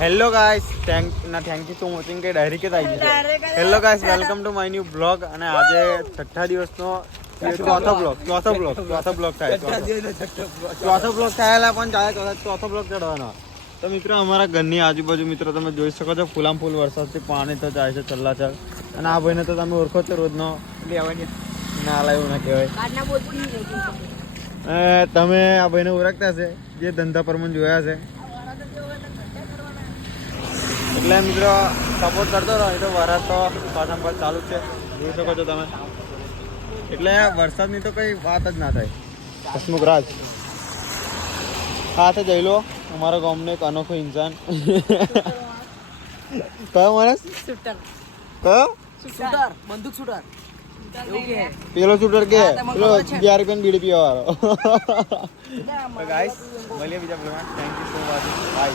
Hello guys thank you for watching કે diary કે આવી છે. Hello guys welcome to my new blog. અને આજે છઠ્ઠા દિવસનો ચોથો બ્લોગ થાય પણ ચોથો બ્લોગ ચડવાનો. તો મિત્રો અમારા ઘરની આજુબાજુ મિત્રો તમે જોઈ શકો છો ફૂલામ ફૂલ વરસાદથી પાણી તો જાય છે ચલ્લાચલ. અને આ ભાઈને તો તમે ઓળખો છો રોજનો ના લાવ્યું ના કહેવાય. તમે આ ભાઈને ઓળખતા છે જે ધંધા પર મને જોયા છે. એટલે મિત્રો સપોર્ટ કરતો રહો. એ તો વરસાદ તો પાછા પાછ ચાલુ જ છે જોઈ શકો છો તમે. એટલે વરસાદની તો કઈ વાત જ ના થાય. હસમુખ રાજ હા જઈ લો અમારા ગામનો એક અનોખો ઇન્સાન. કયો માણસ? કયો? બંદૂક શૂટર. પેલો શૂટર કે પેલો 11 રૂપિયાની બીડી પીવા વાળો. ગાઈસ મળીએ બીજા બ્લોગમાં. Thank you so much. By.